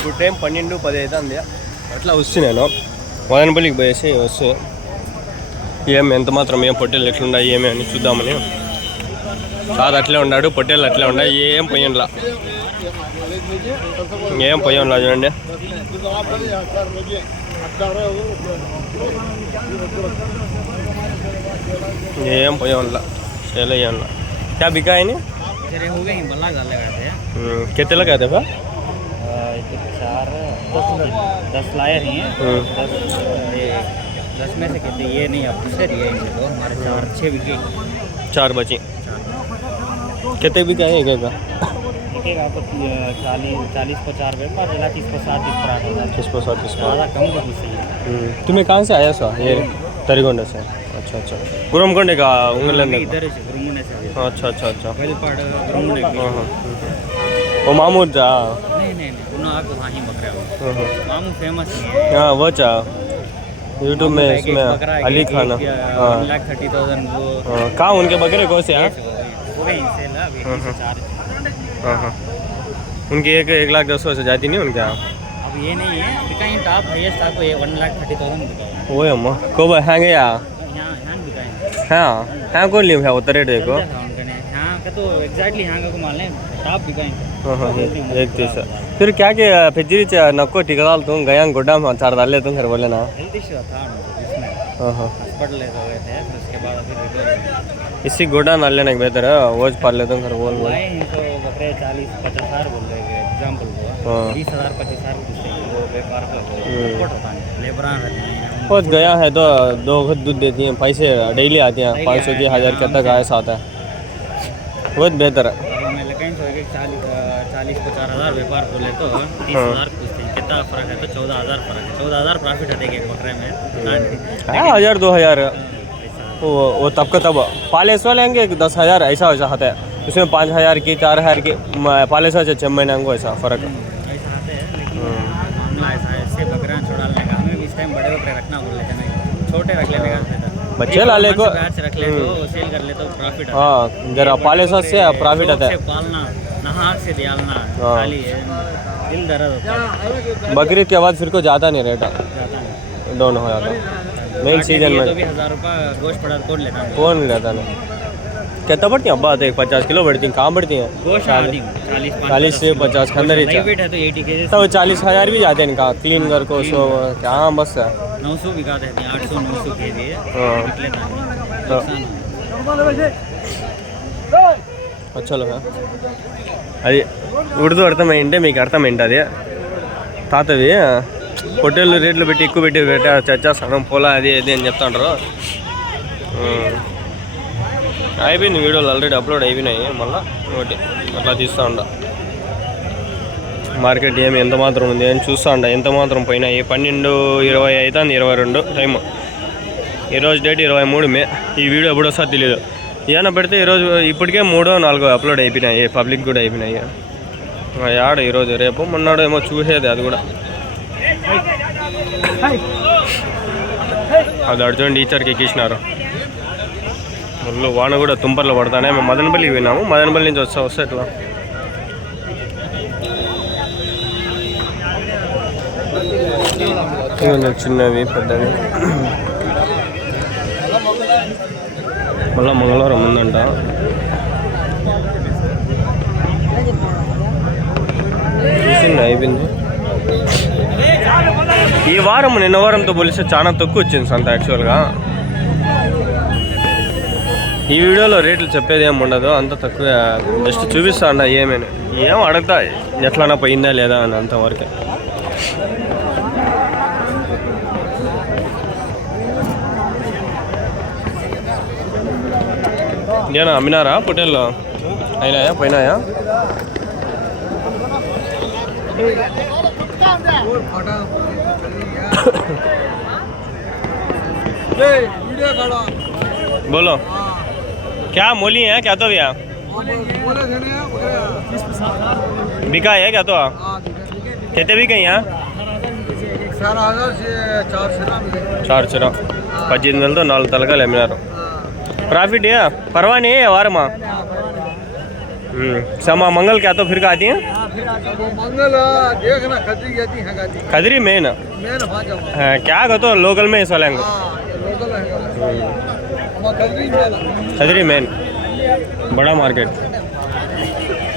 ఇప్పుడు టైం 12:10 అవుతుంది. అట్లా వస్తు నేను మదనపల్లికి పోయేసి వస్తు ఎంత మాత్రం ఏం పొట్టేలు ఎట్లున్నాయి ఏమి అని చూద్దామని. సార్ అట్లే ఉన్నాడు, పొట్టేలు అట్లే ఉన్నాయి, ఏం పొయ్యంలా చూడండి. ఏం పొయ్యంలా चलो ये क्या बिका है नहीं हो गए बल्ला गाले गए कितने लगा थे 10 लायर ही हैं 10 में से कहते ये नहीं अब दूसरे दिए इनसे तो हमारे 4-6 बिके 4 बचे कितने बिका है एक का आपको 40 को 4 व्यापार 30 को 7 30 को 8 ज़्यादा कम का कुछ तुम्हें कहाँ से आया सो ये तरीगोंडा से अच्छा अच्छा गुरमकोंडे का उंगल इधर से गुरमुंडे से अच्छा अच्छा अच्छा वेलपाड़ गुरमुंडे वो मामू जा नहीं उन्हें आपको वहाँ ही बकरा हो मामू फेमस है हाँ वो चा यूट्यूब में इसमें अली खाना 1,30,000 वो कहाँ उनके बकरे कौन से हैं उनकी 1,10,000 से जाती नहीं उनके यहाँ अब ये नहीं है बिका टॉप हाईएस्ट आपको 1,30,000 बिका वो अम्मा को हैंग है यहाँ बिका हाँ हाँ कौन लिया है उतर रेट देखो यहाँ का तो एग्जैक्टली यहाँ का मान लें टॉप बिका एक तीस फिर क्या कि फिर नको टिका तुम गया गोडाम 4 डाल ले तुम घर बोले ना हेल्थ इशू था हॉस्पिटल ले गए थे फिर उसके बाद फिर इसी गोडा डाल लेना बेहतर है वोज पाल लेते घर बोल तो बकरे 40-50 हज़ार बोल रहे हैं एग्जाम्पल को 20,000 25,000 वो व्यापार का होता है लेबरा पहुँच गया है तो 2 दूध देती हैं पैसे डेली आते हैं 500 की 1000 के तक आया आता है बहुत बेहतर है 40-50,000 व्यापार बोले तो 30,000 पूछते हैं कितना फ़र्क है तो 14,000 फ़र्क है 14,000 प्रॉफिट है एक बकरे में 1,000-2,000 वो तब का तब पालेस वाले आएंगे 10,000 ऐसा वैसा आता है उसमें 5,000 की 4,000 की पालेस वाले 6 महीने को ऐसा फ़र्क ऐसा आते हैं लेकिन मामला ऐसा है इससे बकरा छोड़ाने का हमें इस टाइम बड़े बकरे रखना बोल लेते हैं छोटे रख लेने का बच्चे लाले को रख ले तो सेल कर ले तो प्रॉफिट हाँ जरा पालेस से प्रॉफिट आता है पालना नहा से दियालना खाली है दिल दर्द होता है बकरीद के बाद फिर को ज़्यादा नहीं रेट डाउन हो जाता मेन सीजन में तो भी 1,000 रुपये गोश्त पड़ा कौन लेता है कौन लेता नहीं कितना बढ़ती हैं अब्बा 50 किलो बढ़ती हैं कहाँ बढ़ती हैं गोश्त 40 से 50 के अंदर ही वेट है तो 80 के तो 40,000 भी जाते हैं इनका क्लीन कर को सो क्या बस है 900 बिकाते हैं 800-900 के जी अच्छा लोग అది ఉర్దూ అర్థమైంటే మీకు అర్థమైంది అది తాతవి హోటల్ రేట్లు పెట్టి ఎక్కువ పెట్టి చచ్చేస్తాను పొలా అది అది అని చెప్తా ఉంటారు అయిపోయింది వీడియోలు ఆల్రెడీ అప్లోడ్ అయిపోయినాయి మళ్ళీ ఒకటి అట్లా తీస్తూ ఉండ మార్కెట్ ఏమి ఎంత మాత్రం ఉంది అని చూస్తూ ఉండ ఎంత మాత్రం పోయినాయి 12:20 అవుతుంది 22 టైం ఈరోజు డేట్ 23 మే ఈ వీడియో ఎప్పుడు వస్తుందో తెలియదు ఏమైనా పెడితే ఈరోజు ఇప్పటికే 3-4 అప్లోడ్ అయిపోయినాయి పబ్లిక్ కూడా అయిపోయినాయి యాడ ఈరోజు రేపు మొన్నాడు ఏమో చూసేది అది కూడా అది అర్జున్ టీచర్కి ఎక్కించినారు ముళ్ళు వాన కూడా తుంపర్లు పడతానే మేము మదనపల్లికి విన్నాము మదనపల్లి నుంచి వస్తే ఎట్లా చిన్నవి పెద్దవి మళ్ళీ మంగళవారం ఉందంట చూసింది అయిపోయింది ఈ వారం నిన్న వారంతో పోలిస్తే చాలా తక్కువ వచ్చింది సంత యాక్చువల్గా ఈ వీడియోలో రేట్లు చెప్పేది ఏమి ఉండదు అంత తక్కువ జస్ట్ చూపిస్తా అన్న ఏమేమి ఏం అడుగుతా ఎట్లన్నా పోయిందా లేదా అని అంతవరకే ఏనా అమ్మినారా పొట్టేళ్ళు అయినాయా పోయినాయా बोलो क्या मोली है क्या तो भैया बिका है क्या तो कहते भी कहीं यहाँ 4 చిరా 18,000తో 4 తలకాయలు అమ్మినారు ప్రాఫిట్ పర్వా नहीं है వారమా समा मंगल क्या तो फिर का आती है मंगल देखना खतरी जाती है खदरी मेन क्या कहते हो लोकल में इस वाले को खदरी मेन बड़ा मार्केट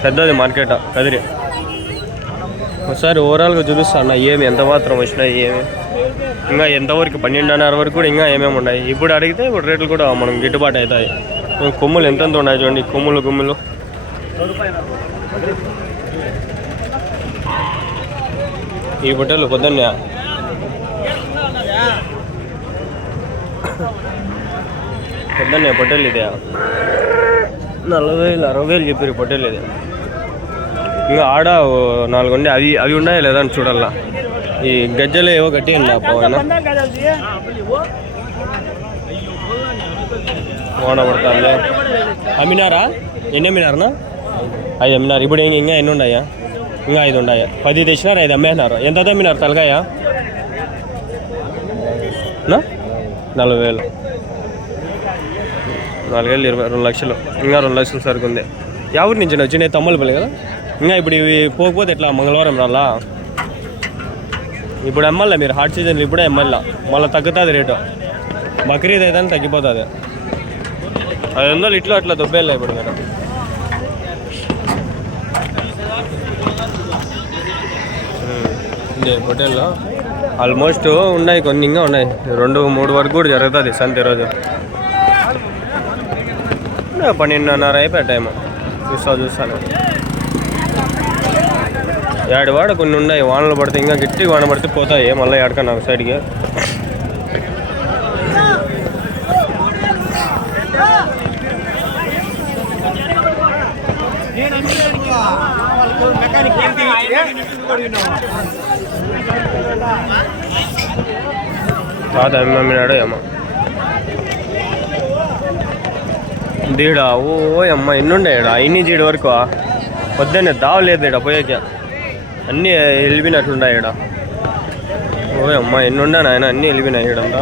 పెద్దది మార్కెట్ కదిరి ఒకసారి ఓవరాల్గా చూపిస్తాను ఏమి ఎంత మాత్రం వచ్చినాయి ఏమి ఇంకా ఎంతవరకు 12:30 వరకు కూడా ఇంకా ఏమేమి ఉన్నాయి ఇప్పుడు అడిగితే ఇప్పుడు రేట్లు కూడా మనం గిట్టుబాటు అవుతాయి కొమ్ములు ఎంతెంత ఉన్నాయి చూడండి కొమ్ములు ఈ పొట్టేలు పొద్దున్నే పొట్టేలు ఇదే 40,000 60,000 చెప్పారు పొట్టేలు ఇది ఇంకా ఆడ 4 ఉండే అవి ఉన్నాయా లేదా అని చూడాలా ఈ గజ్జలు ఏవో గట్టి అండి పోయినా ఓన పడుతుంది అమ్మినారా ఎన్ని అమ్మినారనా 5 అమ్మినారు ఇప్పుడు ఇంకా ఎన్ని ఉన్నాయా ఇంకా 5 ఉన్నాయా 10 తెచ్చినారు 5 అమ్మేసినారు ఎంత అమ్మినారు తలకాయ 40,000 4,000 2 లక్షలు ఇంకా 2 లక్షలు సరుకు ఉంది ఎవరి నుంచి వచ్చినాయి తమ్మలపల్లి కదా ఇంకా ఇప్పుడు ఇవి పోకపోతే ఎట్లా మంగళవారం రాలా ఇప్పుడు అమ్మల్లా మీరు హాట్ సీజన్ ఇప్పుడే అమ్మల్లా మళ్ళీ తగ్గుతుంది రేటు బక్రీద్ అయితే తగ్గిపోతుంది 500 ఇట్లా అట్లా దొబ్బేళ్ళ ఇప్పుడు మీరు హోటల్లో ఆల్మోస్ట్ ఉన్నాయి కొన్ని ఇంకా ఉన్నాయి 2-3 వరకు కూడా జరుగుతుంది సంత ఈరోజు 12:30 అయిపోయే టైము చూస్తాను ఏడవాడ కొన్ని ఉన్నాయి వానలు పడితే ఇంకా గట్టి వాన పడితే పోతాయి మళ్ళీ ఏడక నాకు సైడ్కి తాత అమ్మినాడు అమ్మ దీడా ఓ అమ్మ ఎన్నుండే ఇన్ని జీడి వరకు పొద్దున్నే దావలేదు ఇడ పోయాక అన్నీ వెళ్ళిపోయినట్లుంటాయి ఇక్కడ ఓ అమ్మ ఎన్నుండా నాయన అన్నీ వెళ్ళిపోయినాయి ఇక్కడంతా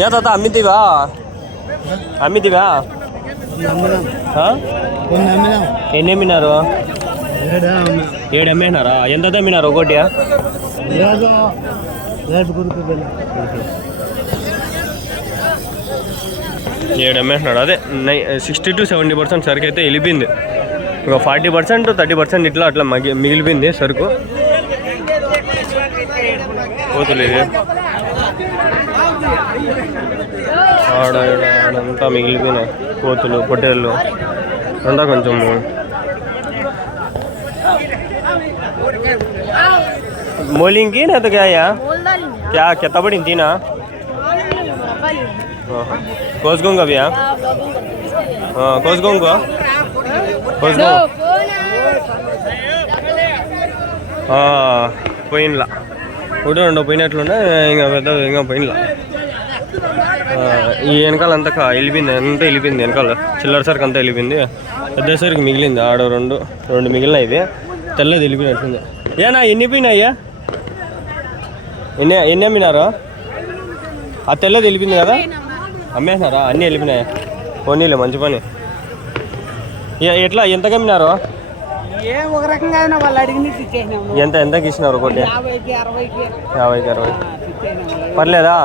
యా తాత అమ్మితివా ఎన్ని అమ్మినారు 7 అమ్మేనారా ఎంత అమ్మినారు ఒకటి 7 అమ్మేసినాడు అదే 60-70% సరుకు అయితే వెళ్ళిపోయింది ఇంకా 40%-30% ఇట్లా అట్లా మిగిలిపోయింది సరుకు పోతులు ఇది ఆడంతా మిగిలిపోయినాయి కోతులు పొట్టేళ్ళు అంతా కొంచెం मोलिंग की ना तो क्या यार क्या कितना बड़ी थी ना कोसगोंगा भैया हाँ कोसगोंगा పోయినలా ఒకటి 2 పోయినట్లుండే ఇంకా పెద్ద ఇంకా పోయినలా ఈ వెనకాల అంతా వెళ్ళిపోయింది వెనకాల చిల్లర సరికి అంతా వెళ్ళిపోయింది పెద్ద సరికి మిగిలింది ఆడ 2 మిగిలినాయి ఇవి తెల్లది వెళ్ళిపోయినట్టుంది ఏనా ఎన్ని పోయినాయ్యా ఎన్ని అమ్మినారు ఆ తెల్లది వెళ్ళిపోయింది కదా అమ్మేసినారా అన్నీ వెళ్ళిపోయినాయా పోనీలే మంచి పని ఎట్లా ఎంతకు అమ్మినారు ఒక రకంగా వాళ్ళు ఎంతకి ఇచ్చినారు ఒకటి 50-60 పర్లేదా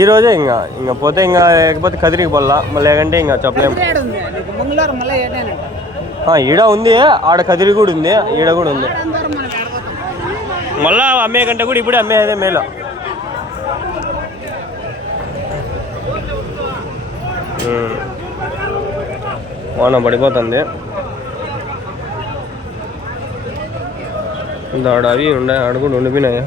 ఈరోజే ఇంకా పోతే ఇంకా లేకపోతే కదిరికి పోల్లా లేకంటే ఇంకా చెప్పలేము ఈడ ఉంది ఆడ కదిరి కూడా ఉంది ఈడ కూడా ఉంది మళ్ళా అమ్మే కంటే కూడా ఇప్పుడే అమ్మేదే మేలు వాన పడిపోతుంది ఆడ అవి ఉండే ఆడ కూడా ఉండిపోయినాయా